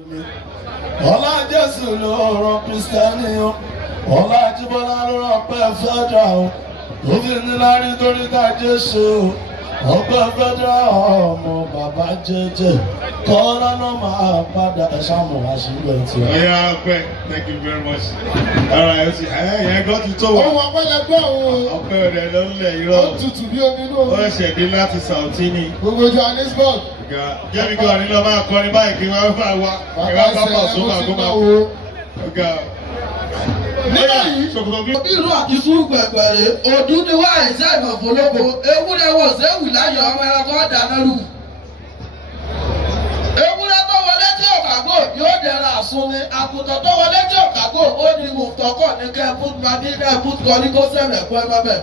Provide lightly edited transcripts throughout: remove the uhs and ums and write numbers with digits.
Ọlá Jésù ló rán Kristẹni o, ọlá Jíbọ́lá ló rán pẹ́ fẹ́dà o, tó fi ní lárí torí ká Jésù o, ọpẹ́ fẹ́dà ọmọ bàbá jẹ́jẹ́, kọ́lá náà máa padà ṣàmù àṣìlẹ̀ tí o. Ọ̀yá ọpẹ́, thank you very much. Ọ̀rọ̀ ẹ̀ sì ẹ̀yẹ gbọ́ ti tó wà. Ohun ọpẹ́ lẹ́gbẹ́ òun. Ọpẹ́ rẹ̀ ló ń lẹ̀ irọ́. Ó tutù bí omi inú omi. Ó ṣẹ̀dé láti Sàùtí ni. Gbogbo Johannesburg. Jẹ́mi gan ni lọ máa kọrin báyìí kí wọ́n fà wá. Kí wọ́n bá pọ̀ sóbà kó máa wò. Nígbà yìí, irú àkísú gbẹ̀gbẹ̀rẹ̀ ọdún ni wá ẹ̀sẹ̀ ìmọ̀fólókò ewúrẹ́ wọ̀ sẹ́wì láyọ̀ ọmọ ẹranko dáná lù. Ewúrẹ́ tó wọlé tí òkàgbò yóò dẹ̀ra àsun ni àkùtàn tó wọlé tí òkàgbò ó ní mùtọ́kọ̀ ní kẹ́ẹ̀pútù ní kó sẹ̀rẹ̀ kó ẹ má bẹ̀.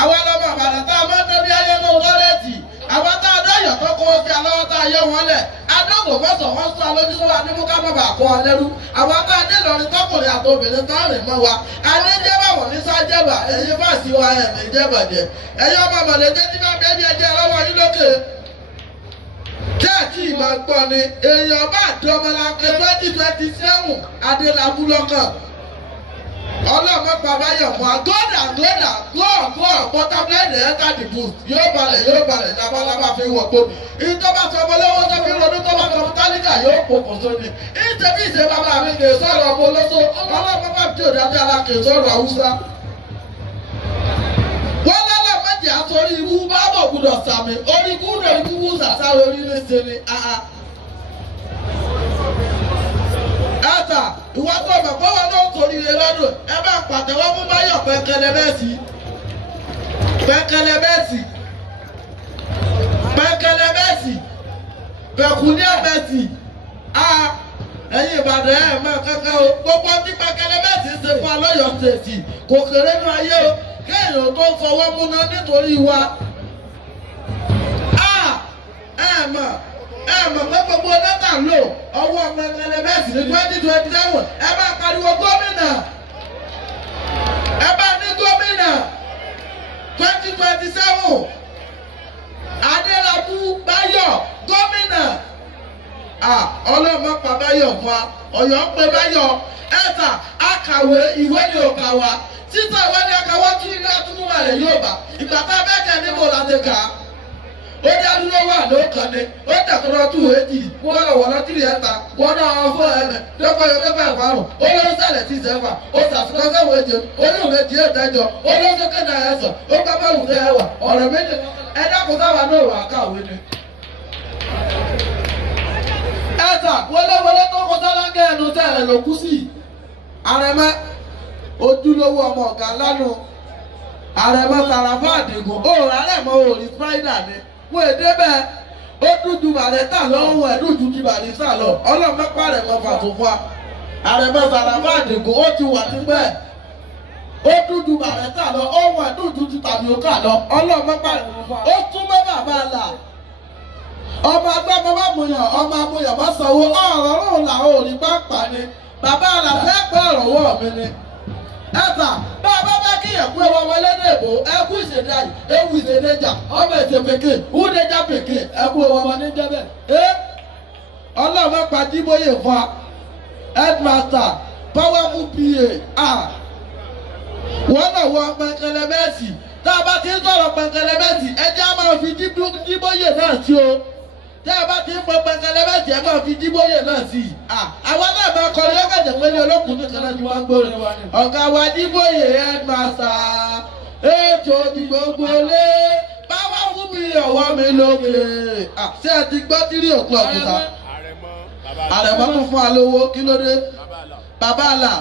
Àwọn ọlọ́mọ àbàdàn tá a máa ń tẹ́bí ayé ní wọ́lẹ́tì àwọn tá a dáyọ̀ tó kọ́ sí aláwọ̀ tá a yẹ wọn lẹ̀ adógò fẹsọ̀ wọn sọ alójútó wa nímú ká má bàa kọ́ ọ lẹ́rú àwọn tá a dé lọrin tọkùnrin àti obìnrin tá a rìn mọ́ wa adéjẹ́bà wọ̀ ní sájẹ́bà ẹ̀yin fàṣí wa ẹ̀mí jẹ́bàjẹ́ ẹ̀yin ọmọ mọ̀lẹ́dẹ́ tí bá bẹ́ẹ̀ bí ẹjẹ́ lọ́wọ́ yín lókè. Chẹ́ẹ̀tì ìmọ̀ gbọ́ ni èèyàn bá dọ́mọlá pé 2027 adélábù lọ́kàn ọlọ́mọ pàbáyọ̀ mọ́ gọ́dà gọ́ọ̀ pọ́tàbílẹ̀dì ẹ̀ka dìbò yóò balẹ̀ labalábá fi wọ̀ pé ìjọba sọmọlẹ́wọ́ tó fi ronú tó bá sọmọ tálíkà yóò pokùnso ni ìtẹ̀bí ìṣe bàbá mi kì í sọ̀rọ̀ ọmọ olóso ọlọ́mọ bá tí òde àti ara kì í sọ̀rọ̀ Haúsá. Wọ́n lọ́lọ́ méjì àtọ́rí ibú bábọ̀ gbúdọ̀ sàmì orí kúndọ̀ ibú sàsáré orílẹ̀ ṣe ni ẹ̀ta ìwà tó mọ̀ pé wọn náà torí rẹ lọ́dún ẹ bá pàtẹ́wọ́ fún Báyọ̀ pẹ́kẹlẹ́bẹ́sì pẹ̀kúnlẹ́bẹ́sì ẹ̀yin Ìbàdàn ẹ̀ mọ̀ kankan o gbogbo tí pẹ́kẹlẹ́bẹ́sì ṣe fún alọ́yọ̀ ṣèṣì kò kéré ní ayé o kéèyàn tó fọwọ́ múná nítorí wa ẹ mọ̀ pé gbogbo dátà lò ọwọ́ pẹ̀kẹlẹ́bẹ́sì ní 2027 ẹ bá pariwo gómìnà ẹ bá ní gómìnà 2027 Adélabú Báyọ̀ gómìnà ọlọ́mọ pa Báyọ̀ fún wa Ọ̀yọ́ pé Báyọ̀ ẹ̀ta akàwé ìwé ni ò kà wá títà ìwé ni akàwé tún ní látúmúwà rẹ̀ yóò bá ìgbà tá a bẹ́ẹ̀ kẹ́ níbo láti kà á ó dádúró wà lóòkàn ni ó tẹ̀kọ́rọ́ tù éjì wọ́n lọ wọ́n lọ́tìrì ẹ̀ta wọ́n náà wọ́n fún ẹ̀mẹ̀ lọ́kọ̀ yóò fẹ́ fàrùn ó lọ sálẹ̀ tí sẹ́fà ó sàfikọ́ sẹ́wọ̀n èjì ó ní òwe tí ètẹ́jọ ó lọ sókè náà ẹ̀sọ̀ ó gbá bọ́ọ̀lù tẹ́ ẹwà ọ̀rọ̀ méjì ẹ̀dá kò sáwà náà wà káwé ni. ẹ̀sà wọléwọlé tó kọ sálángẹ́ ẹnu tẹ̀rẹ̀ ló kú sí Àrẹ̀mọ ojúlówó ọmọ ọ̀gá lánàá Àrẹ̀mọ Sàràfà Àdìgún òòrùn Àrẹ̀mọ òòrùn spider ni wọ́n èdè bẹ́ẹ̀ ó dúdú bàrẹ́tà lọ́wọ́ ẹ̀ dúdú ju bàrẹ́tà lọ ọlọ́mọpá Àrẹ̀mọ fàtúfà Àrẹ̀mọ Sàràfà Àdìgún ó ti wà nígbẹ́ ó dúdú bàrẹ́tà lọ ó wà dúdú ju tàbíọ́kà lọ ọlọ́mọpá ó tún mọ́ bàbá là ọmọ agbẹ́mọ bá mọ̀yàn ọmọ amọ̀yàn bá sanwó ọ̀rọ̀ ọ̀rọ̀ làwọn ò ní pápá ni bàbá àlàfẹ́ pẹ́ ọ̀rọ̀ wọ̀ mí ni ẹ̀sà bá a bá bá kíyàn pé wọn wọlé ní èbó ẹkú ìṣèdá yìí ewu ìṣèdéjà ọmọ ètò pèké wúdéjà pèké ẹkú ọmọ ní jẹbẹ ọlọ́mọ pàdíbóyè fa headmaster powerful pa wọn náà wọ pẹ̀kẹ̀lẹ̀bẹ́sì tá a bá ti ń sọ̀rọ̀ pẹ̀kẹ̀lẹ̀bẹ́sì ẹjẹ́ a máa fi jíbóyè náà sí o tí a bá ti ń pọ pẹ̀kẹ̀lẹ̀bẹ́sì ẹ máa fi jíbóyè náà sí i àwọn náà máa kọrin ó kẹ̀jẹ̀ pé ní olókùn nìkan náà ti wá ń gbórin ọ̀gá wa jíbóyè headmaster ètò ìgbògbò lé báwa fún mi ọwọ́ mi lókè ṣé ẹ ti gbọ́ tírí òkú ọ̀kúta Àrẹ̀mọ tún fún alówó kí ló dé bàbá àlà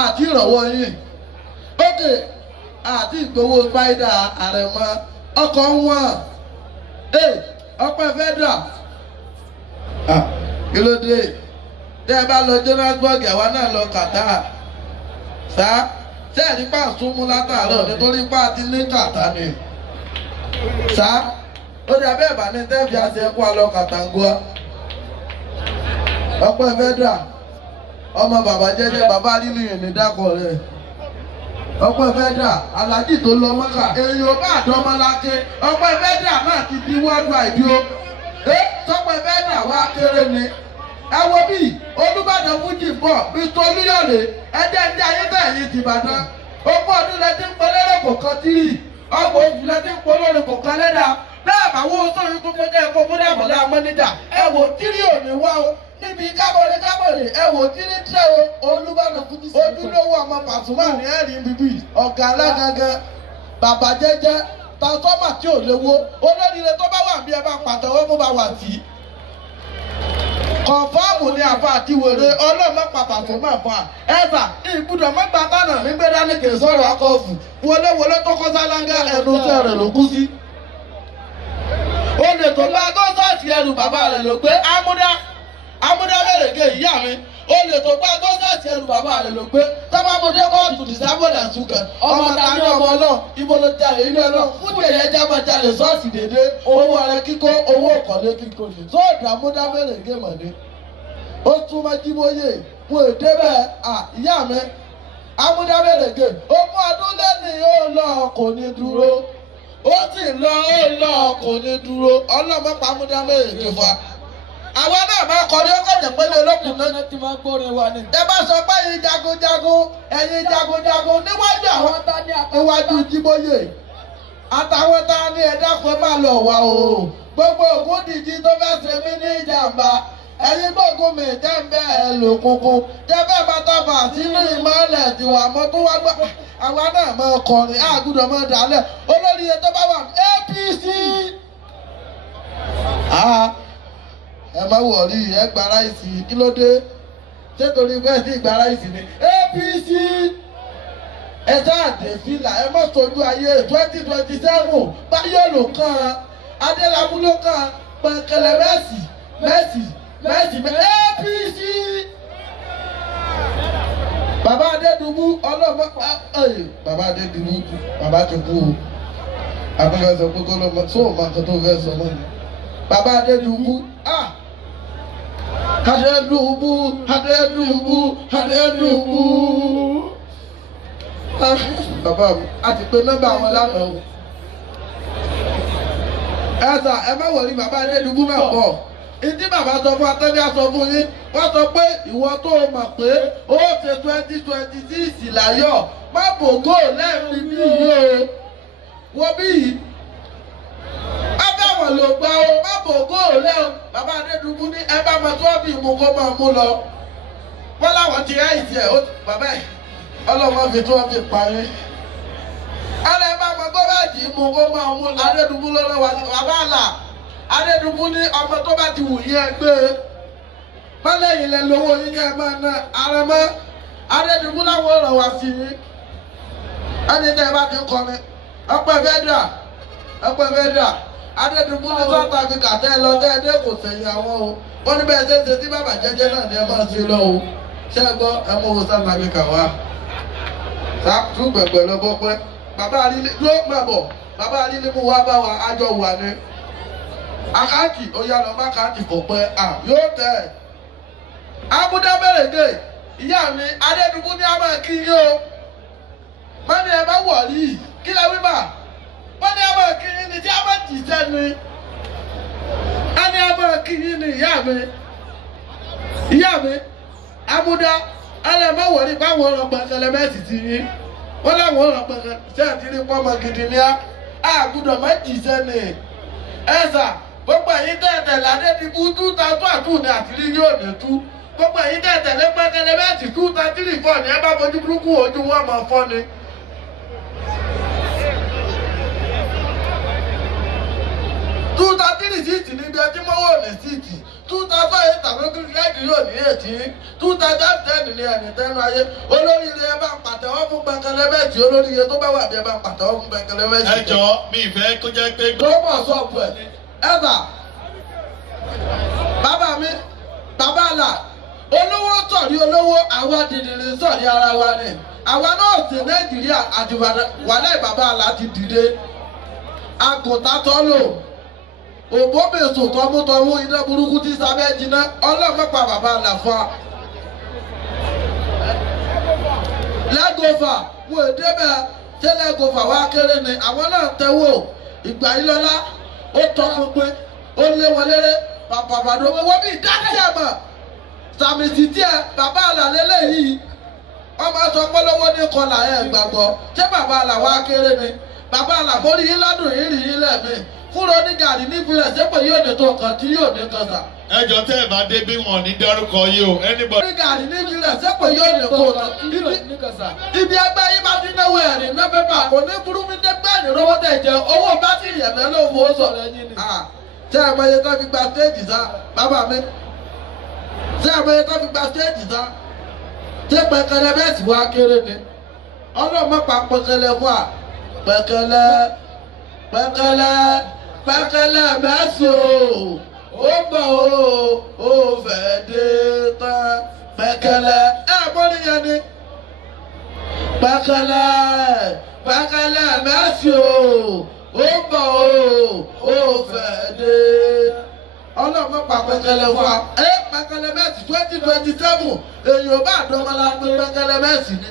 àti ìrọ̀wọ́ yìí ókè àti ìgbowó spider Àrẹ̀mọ ọkọ̀ ń wọ̀n ọpẹ́ fẹ́dà kí ló dé tẹ́ ẹ bá lọ Johannesburg àwa náà lọ kàtà sá sẹ́ẹ̀rí pa súnmú látàárọ̀ nítorí pa ti ní kàtà ni sá ó dà bẹ́ẹ̀ bá ní tẹ́ẹ̀fì àti ẹ̀kú àlọ́ kàtàngúà ọpẹ́ fẹ́dà ọmọ bàbá jẹ́jẹ́ bàbá nínú yìí ní dákọ̀ rẹ̀ ọpẹ́ fẹ́dà alájì tó lọ mọ́kà èèyàn bá àdọ́mọ́láké ọpẹ́ fẹ́dà náà ti di worldwide o. sọ́pẹ́ fẹ́ dà wá kéré ni. Ẹ wo bí Olúbàdàn Fújì bọ̀ bí Tolúyọ̀lé ẹ̀jẹ̀ ń jẹ́ ayé tẹ̀yìn tìbàdàn. Ogún ọdún lẹ ti ń polówó kò kan tírì. Ọgbọ̀n oṣù lẹ ti ń polówó kò kan lẹ́dà. Bẹ́ẹ̀ bá wo sórí kókó jẹ́ kó fún dàbọ̀lá mọ́níjà. Ẹ wò tírì ò ní wá o. Níbi kábọ̀lì ẹ wò tírì tẹ́ o. Olúbàdàn Fújì ojúlówó ọmọ Pasuma ní ẹ̀rín bíbí. Ọ̀gá alágangan bàbá jẹ́jẹ́ transformer tí ò léwó olóríire tó bá wà bí ẹ bá pàtẹ́wọ́ mú bá wà tí. Kọ̀ǹfọ́ọ̀mù ni àbá àti wèrè ọlọ́mọ pàtàkì máa fà ẹ̀fà ìbùdó mẹ́ta tánà nígbẹ́ dání kì í sọ̀rọ̀ akọ́fù wọléwọlé tó kọ́ sálángá ẹnu tẹ̀rẹ̀ ló kú sí. O lè tó bá gọ́sọ̀tì ẹrù bàbá rẹ̀ ló gbé amúdá bẹ̀rẹ̀ gé ìyá mi. O lè tó bá gọ́sọ̀tì ẹrù bàbá rẹ̀ ló gbé tábàmọdé kóòtù dìsábọ̀dà ṣùkẹ́ ọmọ tani ọmọ náà ibo ló jalè ilé náà fún ìyẹn jábọ̀ jalè sọ́ọ̀sì dédé owó ara kíkó owó ọ̀kọ̀lé kíkó ni sóòdù amúdá bẹ̀rẹ̀ gé mọ̀dé. Ó túmọ̀ jíbóyè mo èdè bẹ́ẹ̀ ìyá mi amúdá bẹ̀rẹ̀ gé ogún ọdún lẹ́nu ó lọ kò ní dúró ó sì lọ kò ní dúró ọlọ́mọpá amúdá bẹ̀rẹ̀ gé fa. Àwa náà máa kọrí ọgọ́jẹ̀ pẹ́lú olókùn náà ti máa gbóre wa ni. Ẹ bá sọ pé ẹ̀yin jagunjagun níwájú àwọn níwájú jíbóyè àtàwọn tá a ní ẹ̀dá pé má lọ wá o. Gbogbo Ògúndìjí tó fẹ́ ṣe mí ní ìjàmbá ẹ̀yin gbógun mi jẹ́ ń bẹ́ ẹ lò kúnkún jẹ́ bẹ́ẹ̀ bá tọ́fà sínú ìmọ̀lẹ̀ tiwa mọ́ tó wá gbọ́. Àwa náà máa kọrin àgùdọ̀ máa dálẹ̀ olórí yẹn tó bá wà APC. Ẹ má wọ̀rí ẹ gba ráìsì kí ló dé ṣé torí bẹ́ẹ̀ sí ìgbà ráìsì ni APC ẹ sáàdé fìlà ẹ mọ̀ tójú ayé 2027 báyọ̀ ló kàn Adélábù ló kàn Pẹ̀kẹ̀lẹ̀ Mercy APC. Bàbá Adédùbú ọlọ́mọ bàbá Adédùbú bàbá ti kú o àbúfẹ́ sọ pé kó lọ́mọ sóò máa kó tó fẹ́ sọ mọ́ ni bàbá Adédùbú Adédùbú. Bàbá mi a ti pe nọ́mbà wọn lánàá o. Ẹ̀sà ẹ má wọlé bàbá Adédùbú náà bọ̀. Ìdí bàbá sọ fún Atẹ́lẹ́ sọ fún yín wọ́n sọ pé ìwọ tó o mọ̀ pé ó ṣe 2026 láyọ̀ má bògó lẹ́ẹ̀mí bí yìí o. Wọ́n bí yìí. Abẹ́wọ̀n ló gbà ó má bògó lẹ́ o. Bàbá Adédùbú ní ẹ bá mọ tó bí mú kó máa mú lọ. Wọ́n láwọn ti ráìsì ẹ̀ ó bàbá ẹ̀ ọlọ́mọ fi tó fi parí. Alẹ́ bá mọ tó bá jì í mú kó máa mú lọ. Adédùbú lọ́nà wá sí bàbá àlà. Adédùbú ní ọmọ tó bá ti wù yí ẹ gbé. Mọ́lẹ́yìn lẹ lówó yín ẹ máa ná ara mọ́. Adédùbú láwọn ọ̀rọ̀ wá sí yín. Ẹni tẹ́ ẹ bá ti kọrin ọpẹ́ fẹ́dà Adédùbú ní South Africa tẹ́ ẹ lọ tẹ́ ẹ dé kò sẹ́yìn àwọn o. Wọ́n ní bẹ́ẹ̀ ṣe ń ṣe tí bàbá jẹ́jẹ́ náà ni ẹ máa ṣe lọ o. Ṣé ẹ gbọ́ ẹ mú owó South Africa wá? Tún gbẹ̀gbẹ̀ lọ bọ́ pẹ́. Bàbá Alílé ló máa bọ̀. Bàbá Alílé mú wá bá wa àjọ wà ní. Àkáǹtì ó yá lọ bá àkáǹtì kò pẹ́ yóò tẹ̀ ẹ́. Amúdá bẹ̀rẹ̀ dé ìyá mi Adédùbú ní a máa kí yín o. Má ní ẹ bá wọ̀ rí kí lẹ wí mà. Wọ́n ní a máa kí yín ni tí a máa jì sẹ́nu. A ní a máa kí yín ni ìyá mi. Amúdá alẹ́ má wọ̀ rí báwọn ọ̀rọ̀ Pẹ̀kẹ̀lẹ̀ Mercy ti yín. Wọ́n láwọn ọ̀rọ̀ Pẹ̀kẹ̀lẹ̀ ṣé àti rí pọ́nmọ gidi ní àgùdọ̀ má jì sẹ́nu. Ẹ̀sà gbogbo ẹ̀yin tẹ̀tẹ̀ l'Adédùbú 2002 ni àtìrí yóò ní tú. Gbogbo ẹ̀yin tẹ̀tẹ̀ lé Pẹ̀kẹ̀lẹ̀ Mercy 234 ni ẹ bá fojú burúkú ojú wọn máa fọ́ ni. Túta tírì síìtì níbi ẹtí mọ́wọ́ ní síìtì. 2008 àwọn kíríkẹ́tì yóò ní ètí. 2010 ní ẹni tẹ́nu ayé. Olóríire ẹ bá pàtẹ́wọ́ fún Pẹ̀kẹ̀lẹ̀ Mercy olóríire tó bá wà bí ẹ bá pàtẹ́wọ́ fún Pẹ̀kẹ̀lẹ̀ Mercy. Ẹ jọ mi ìfẹ́ kó jẹ́ pé. Gbọ́mọ̀ sọ̀pù ẹ̀ ẹ̀bà bàbá mi bàbá àlà olówó sọ̀rí olówó àwa dìdìrín sọ̀rí ara wa ni. Àwa náà sí Nàìjíríà àti wàlẹ́ bàbá àlà ti dìde. Àgùntàtọ́ lò. Òbóbèsò tọmútọmú iná burúkú tí sábẹ́ jiná ọlọ́mọpá bàbá àlàfà. Lẹ́gọ̀fà wo èdébẹ̀ ṣé lẹ́gọ̀fà wá kéré ni àwọn náà tẹ́wọ́ ìgbà ìlọ́lá ó tọ́ fún pé ó lé wọn léré bàbá àbàdo wọ́n bí dákẹ́yà mọ̀ sàmì sí díẹ̀ bàbá àlàlẹ́ lẹ́yìn ọmọ sọ pé lọ́wọ́ ní kọlà ẹ̀ gbàgbọ́ ṣé bàbá àlàwọ̀ akéré ni bàbá àlàbórí yín ládùn yín rí yín lẹ́mí fúnra onígàrí nípìnlẹ̀ sẹ́pẹ̀ yóò ní tó kàn tí yóò ní kan sà. ẹjọ tẹ ẹ bá dé bí wọn ní dárúkọ yìí o anybody. onígàrí nípìnlẹ̀ sẹ́pẹ̀ yóò ní kó lọ ibi ẹgbẹ́ yìí bá ti náwó ẹ̀rìn náà pépà kò ní burú mi dẹ́gbẹ́ ní rówó tẹ̀ jẹ owó bátìrì ẹ̀mẹ́ ló fowó sọ̀rọ̀ ẹ̀yìn ni. ṣé ẹ mọ iye tó fi gba stéèjì sá bàbá mi ṣé ẹ mọ iye tó fi gba stéèjì sá ṣé pẹ̀kẹ̀lẹ̀ bẹ́ẹ̀ sì wá kéré ni ọlọ́mọ pa pẹ̀kẹ̀lẹ̀ fún wa pẹ̀kẹ̀lẹ̀ mẹ́sì ó bọ̀ ó fẹ́ dé tán pẹ̀kẹ̀lẹ̀ bọ́lí yẹn ni pẹ̀kẹ̀lẹ̀ mẹ́sì ó bọ̀ ó fẹ́ dé ọlọ́mọ pa pẹ̀kẹ̀lẹ̀ fún wa pẹ̀kẹ̀lẹ̀ mẹ́sì 2027 èyí ò bá dọ́mọ́lá pé pẹ̀kẹ̀lẹ̀ mẹ́sì ni.